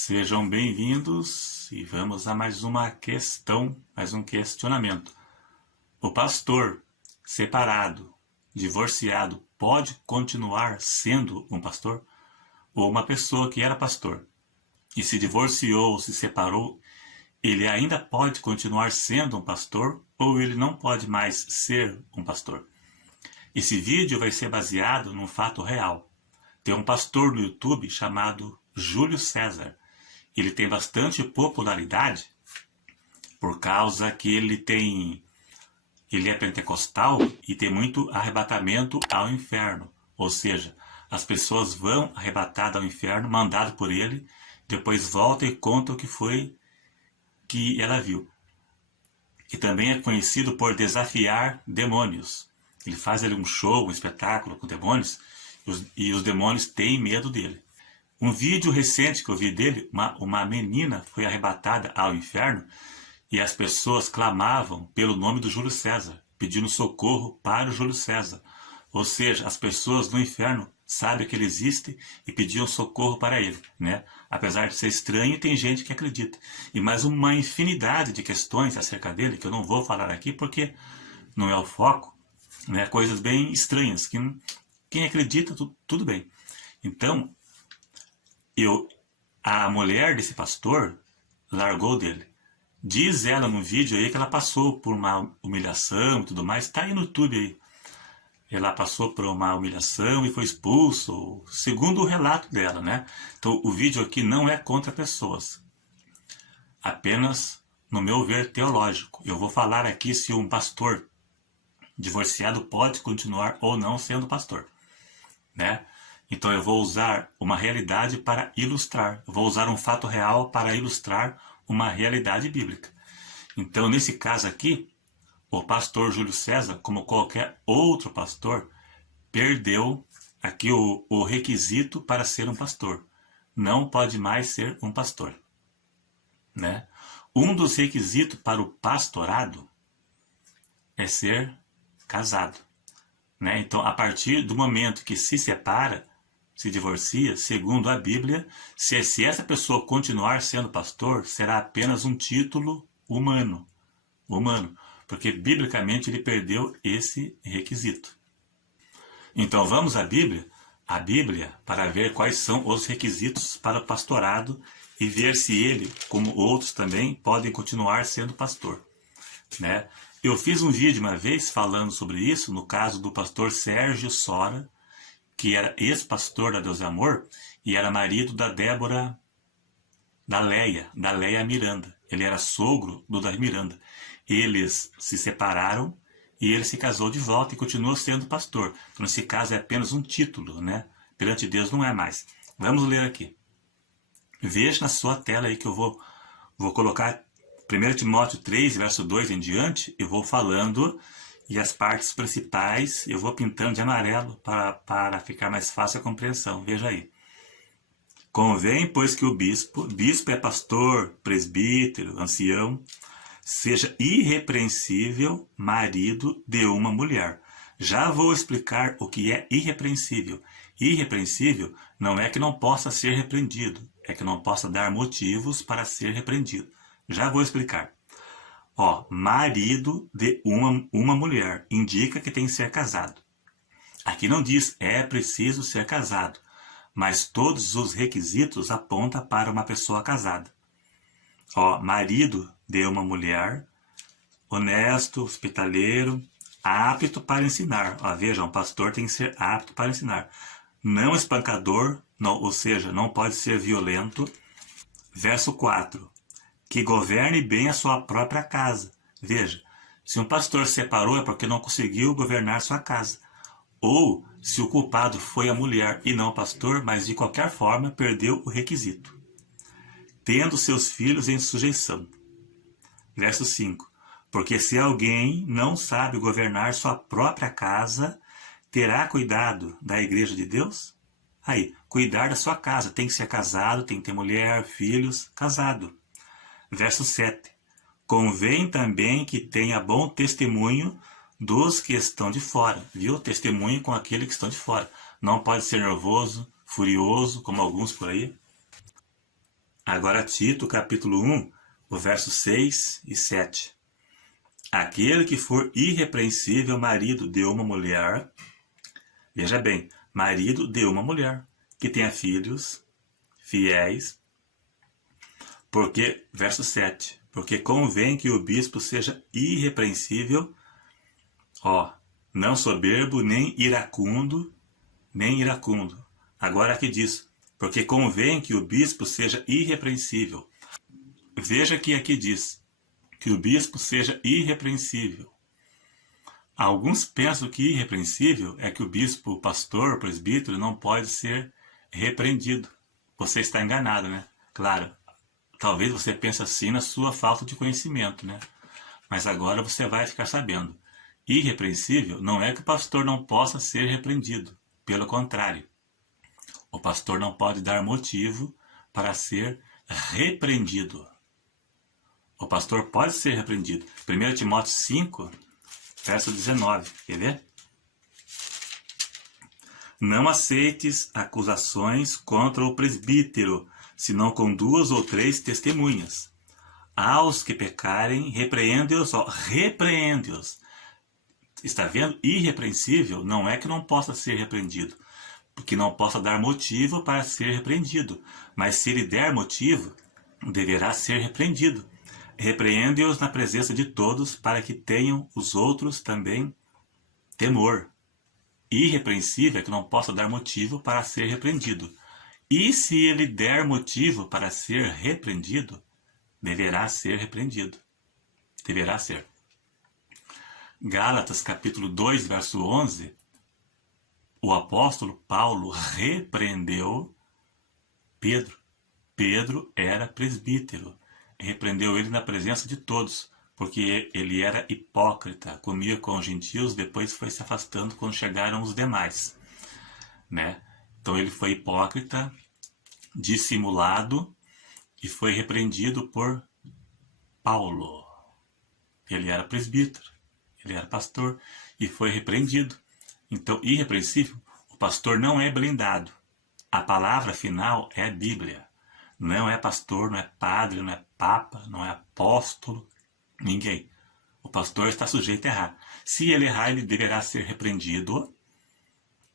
Sejam bem-vindos e vamos a mais uma questão, mais um questionamento. O pastor separado, divorciado, pode continuar sendo um pastor? Ou uma pessoa que era pastor e se divorciou, se separou, ele ainda pode continuar sendo um pastor ou ele não pode mais ser um pastor? Esse vídeo vai ser baseado num fato real. Tem um pastor no YouTube chamado Júlio César. Ele tem bastante popularidade por causa que ele é pentecostal e tem muito arrebatamento ao inferno. Ou seja, as pessoas vão arrebatadas ao inferno, mandado por ele, depois voltam e contam o que foi que ela viu. E também é conhecido por desafiar demônios. Ele faz ali um show, um espetáculo com demônios, e os demônios têm medo dele. Um vídeo recente que eu vi dele, uma menina foi arrebatada ao inferno e as pessoas clamavam pelo nome do Júlio César, pedindo socorro para o Júlio César. Ou seja, as pessoas no inferno sabem que ele existe e pediam socorro para ele, né? Apesar de ser estranho, tem gente que acredita. E mais uma infinidade de questões acerca dele, que eu não vou falar aqui porque não é o foco, né? Coisas bem estranhas, que quem acredita, tudo bem. Então, a mulher desse pastor largou dele. Diz ela no vídeo aí que ela passou por uma humilhação e tudo mais. Está aí no YouTube aí. Ela passou por uma humilhação e foi expulso, segundo o relato dela, né? Então o vídeo aqui não é contra pessoas. Apenas, no meu ver, teológico. Eu vou falar aqui se um pastor divorciado pode continuar ou não sendo pastor, né? Então eu vou usar uma realidade para ilustrar. Eu vou usar um fato real para ilustrar uma realidade bíblica. Então, nesse caso aqui, o pastor Júlio César, como qualquer outro pastor, perdeu aqui o requisito para ser um pastor. Não pode mais ser um pastor, né? Um dos requisitos para o pastorado é ser casado, né? Então, a partir do momento que se separa, se divorcia, segundo a Bíblia, se essa pessoa continuar sendo pastor, será apenas um título humano, porque biblicamente ele perdeu esse requisito. Então vamos à Bíblia, para ver quais são os requisitos para o pastorado e ver se ele, como outros também, podem continuar sendo pastor, né? Eu fiz um vídeo uma vez falando sobre isso, no caso do pastor Sérgio Sora, que era ex-pastor da Deus e Amor, e era marido da Débora, da Leia Miranda. Ele era sogro do Davi Miranda. Eles se separaram e ele se casou de volta e continuou sendo pastor. Então, nesse caso, é apenas um título, né? Perante Deus não é mais. Vamos ler aqui. Veja na sua tela aí que eu vou colocar 1 Timóteo 3, verso 2 em diante, eu vou falando. E as partes principais eu vou pintando de amarelo para ficar mais fácil a compreensão. Veja aí. Convém, pois, que o bispo é pastor, presbítero, ancião, seja irrepreensível marido de uma mulher. Já vou explicar o que é irrepreensível. Irrepreensível não é que não possa ser repreendido, é que não possa dar motivos para ser repreendido. Já vou explicar. Marido de uma mulher, indica que tem que ser casado. Aqui não diz é preciso ser casado, mas todos os requisitos apontam para uma pessoa casada. Marido de uma mulher, honesto, hospitaleiro, apto para ensinar. Veja, um pastor tem que ser apto para ensinar. Não espancador, ou seja, não pode ser violento. Verso 4. Que governe bem a sua própria casa. Veja, se um pastor se separou é porque não conseguiu governar sua casa. Ou se o culpado foi a mulher e não o pastor, mas de qualquer forma perdeu o requisito. Tendo seus filhos em sujeição. Verso 5. Porque se alguém não sabe governar sua própria casa, terá cuidado da igreja de Deus? Cuidar da sua casa. Tem que ser casado, tem que ter mulher, filhos, casado. Verso 7. Convém também que tenha bom testemunho dos que estão de fora. Viu? Testemunho com aqueles que estão de fora. Não pode ser nervoso, furioso, como alguns por aí. Agora Tito, capítulo 1, o verso 6 e 7. Aquele que for irrepreensível marido de uma mulher, veja bem, marido de uma mulher, que tenha filhos fiéis, porque, verso 7, porque convém que o bispo seja irrepreensível, não soberbo, nem iracundo. Agora aqui diz, porque convém que o bispo seja irrepreensível. Veja que aqui diz que o bispo seja irrepreensível. Alguns pensam que irrepreensível é que o bispo, o pastor, o presbítero não pode ser repreendido. Você está enganado, né? Claro, talvez você pense assim na sua falta de conhecimento, né? Mas agora você vai ficar sabendo. Irrepreensível não é que o pastor não possa ser repreendido. Pelo contrário, o pastor não pode dar motivo para ser repreendido. O pastor pode ser repreendido. 1 Timóteo 5, verso 19. Quer ver? Não aceites acusações contra o presbítero, senão com 2 ou 3 testemunhas. Aos que pecarem, repreende-os. Repreende-os. Está vendo? Irrepreensível não é que não possa ser repreendido, porque não possa dar motivo para ser repreendido. Mas se ele der motivo, deverá ser repreendido. Repreende-os na presença de todos, para que tenham os outros também temor. Irrepreensível é que não possa dar motivo para ser repreendido. E se ele der motivo para ser repreendido, deverá ser repreendido. Deverá ser. Gálatas capítulo 2, verso 11, o apóstolo Paulo repreendeu Pedro. Pedro era presbítero. Repreendeu ele na presença de todos, porque ele era hipócrita, comia com os gentios, depois foi se afastando quando chegaram os demais, né? Então ele foi hipócrita, dissimulado, e foi repreendido por Paulo. Ele era presbítero, ele era pastor, e foi repreendido. Então, irrepreensível, o pastor não é blindado. A palavra final é a Bíblia. Não é pastor, não é padre, não é papa, não é apóstolo, ninguém. O pastor está sujeito a errar. Se ele errar, ele deverá ser repreendido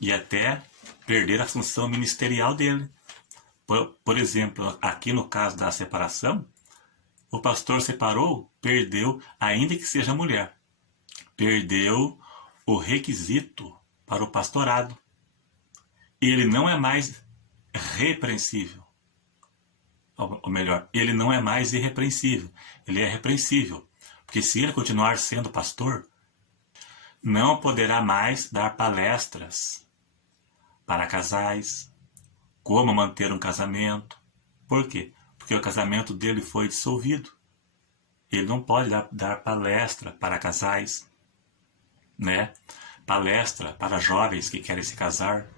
e até perder a função ministerial dele. Por exemplo, aqui no caso da separação, o pastor separou, perdeu, ainda que seja mulher, perdeu o requisito para o pastorado. Ele não é mais repreensível. Ou melhor, ele não é mais irrepreensível, ele é repreensível. Porque se ele continuar sendo pastor, não poderá mais dar palestras para casais, como manter um casamento. Por quê? Porque o casamento dele foi dissolvido. Ele não pode dar palestra para casais, né? Palestra para jovens que querem se casar,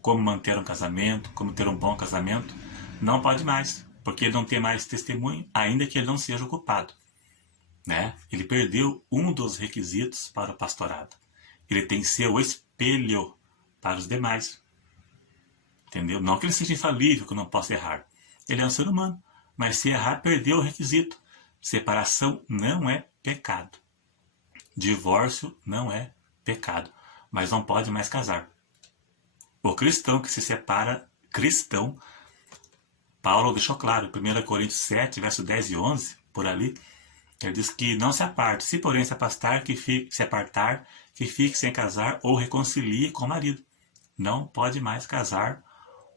como manter um casamento, como ter um bom casamento. Não pode mais, porque ele não tem mais testemunho, ainda que ele não seja ocupado, né? Ele perdeu um dos requisitos para o pastorado. Ele tem que ser o espelho para os demais. Entendeu? Não que ele seja infalível, que não possa errar. Ele é um ser humano, mas se errar, perdeu o requisito. Separação não é pecado. Divórcio não é pecado, mas não pode mais casar. O cristão que se separa, cristão, Paulo deixou claro, 1 Coríntios 7, verso 10 e 11, por ali, ele diz que não se aparte, se porém se apartar, que fique sem casar ou reconcilie com o marido. Não pode mais casar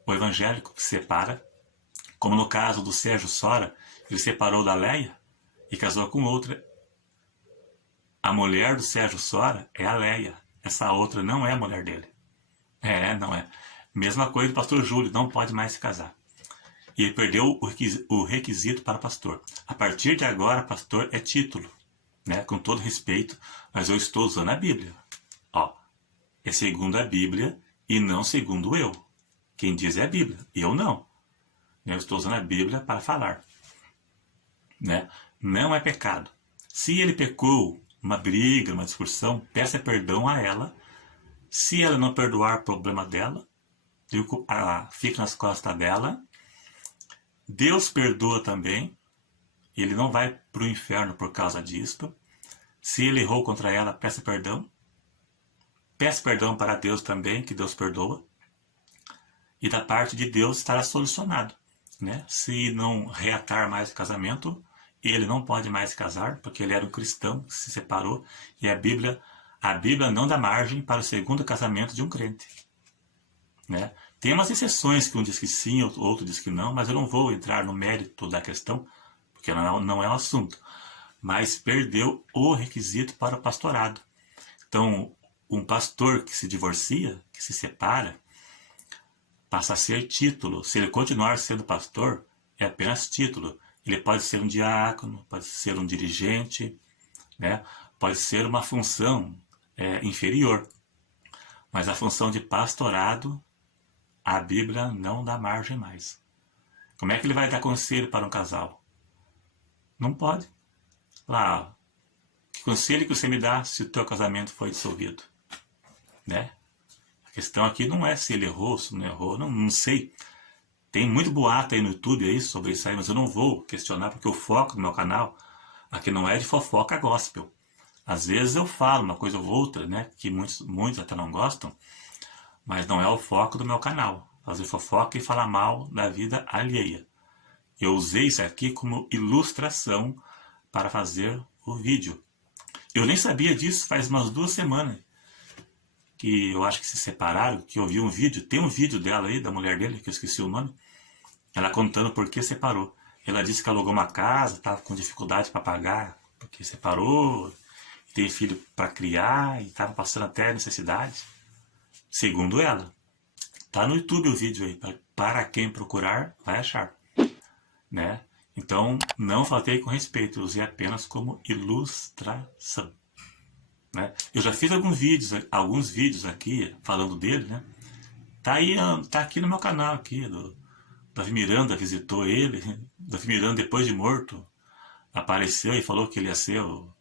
o evangélico que se separa, como no caso do Sérgio Sora, ele separou da Leia e casou com outra. A mulher do Sérgio Sora é a Leia, essa outra não é a mulher dele. Não é. Mesma coisa do pastor Júlio, não pode mais se casar. E ele perdeu o requisito para pastor. A partir de agora, pastor é título, né? Com todo respeito, mas eu estou usando a Bíblia. É segundo a Bíblia e não segundo eu. Quem diz é a Bíblia, eu não. Eu estou usando a Bíblia para falar, né? Não é pecado. Se ele pecou, uma briga, uma discussão, peça perdão a ela. Se ela não perdoar o problema dela, fique nas costas dela Deus perdoa também. Ele não vai para o inferno por causa disto. Se ele errou contra ela, peça perdão. Peça perdão para Deus também, que Deus perdoa. E da parte de Deus estará solucionado. Né? Se não reatar mais o casamento, ele não pode mais se casar, porque ele era um cristão que se separou. E a Bíblia não dá margem para o segundo casamento de um crente. Né? Tem umas exceções que um diz que sim, outro diz que não, mas eu não vou entrar no mérito da questão, porque não é um assunto. Mas perdeu o requisito para o pastorado. Então, um pastor que se divorcia, que se separa, passa a ser título. Se ele continuar sendo pastor, é apenas título. Ele pode ser um diácono, pode ser um dirigente, né? Pode ser uma função inferior. Mas a função de pastorado, a Bíblia não dá margem mais. Como é que ele vai dar conselho para um casal? Não pode. Lá, que conselho que você me dá se o teu casamento foi dissolvido? Né? A questão aqui não é se ele errou, se não errou, não sei. Tem muito boato aí no YouTube aí sobre isso aí, mas eu não vou questionar, porque o foco do meu canal aqui não é de fofoca gospel. Às vezes eu falo uma coisa ou outra, né, que muitos até não gostam, mas não é o foco do meu canal. Fazer fofoca e falar mal da vida alheia. Eu usei isso aqui como ilustração para fazer o vídeo. Eu nem sabia disso faz umas 2 semanas. Que eu acho que se separaram, que eu vi um vídeo. Tem um vídeo dela aí, da mulher dele, que eu esqueci o nome. Ela contando por que separou. Ela disse que alugou uma casa, estava com dificuldade para pagar, porque separou, tem filho para criar e estava passando até necessidade. Segundo ela. Tá no YouTube o vídeo aí. Para quem procurar, vai achar. Né? Então, não faltei com respeito, usei apenas como ilustração. Né? Eu já fiz alguns vídeos aqui falando dele, né? Tá aqui no meu canal aqui, Davi Miranda visitou ele. Davi Miranda, depois de morto, apareceu e falou que ele ia ser o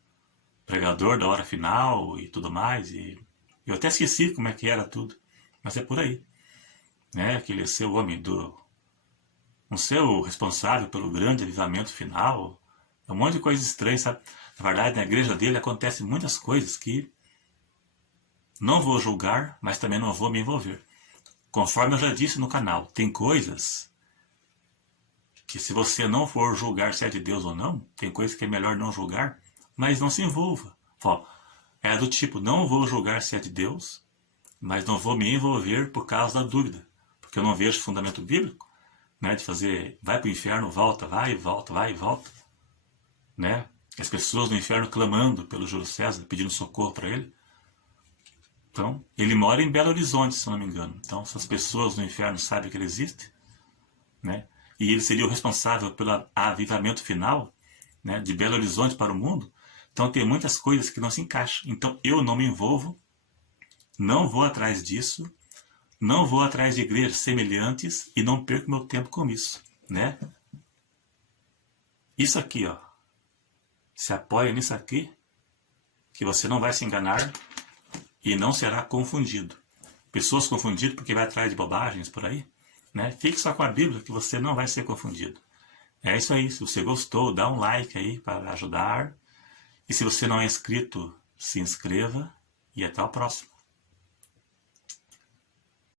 pregador da hora final e tudo mais. E eu até esqueci como é que era tudo, mas é por aí, né? Que ele ia ser o homem não ser o responsável pelo grande avivamento final. É um monte de coisa estranha, sabe? Na verdade, na igreja dele acontecem muitas coisas que não vou julgar, mas também não vou me envolver. Conforme eu já disse no canal, tem coisas que se você não for julgar se é de Deus ou não, tem coisas que é melhor não julgar, mas não se envolva. É do tipo, não vou julgar se é de Deus, mas não vou me envolver por causa da dúvida, porque eu não vejo fundamento bíblico, né, de fazer, vai para o inferno, volta, vai e volta, vai e volta, né? As pessoas no inferno clamando pelo Júlio César, pedindo socorro para ele. Então, ele mora em Belo Horizonte, se não me engano. Então, se as pessoas no inferno sabem que ele existe, né? E ele seria o responsável pelo avivamento final, né, de Belo Horizonte para o mundo. Então, tem muitas coisas que não se encaixam. Então, eu não me envolvo, não vou atrás disso, não vou atrás de igrejas semelhantes e não perco meu tempo com isso, né? Isso aqui, ó. Se apoia nisso aqui, que você não vai se enganar e não será confundido. Pessoas confundidas porque vai atrás de bobagens por aí, né? Fique só com a Bíblia que você não vai ser confundido. É isso aí. Se você gostou, dá um like aí para ajudar. E se você não é inscrito, se inscreva e até o próximo.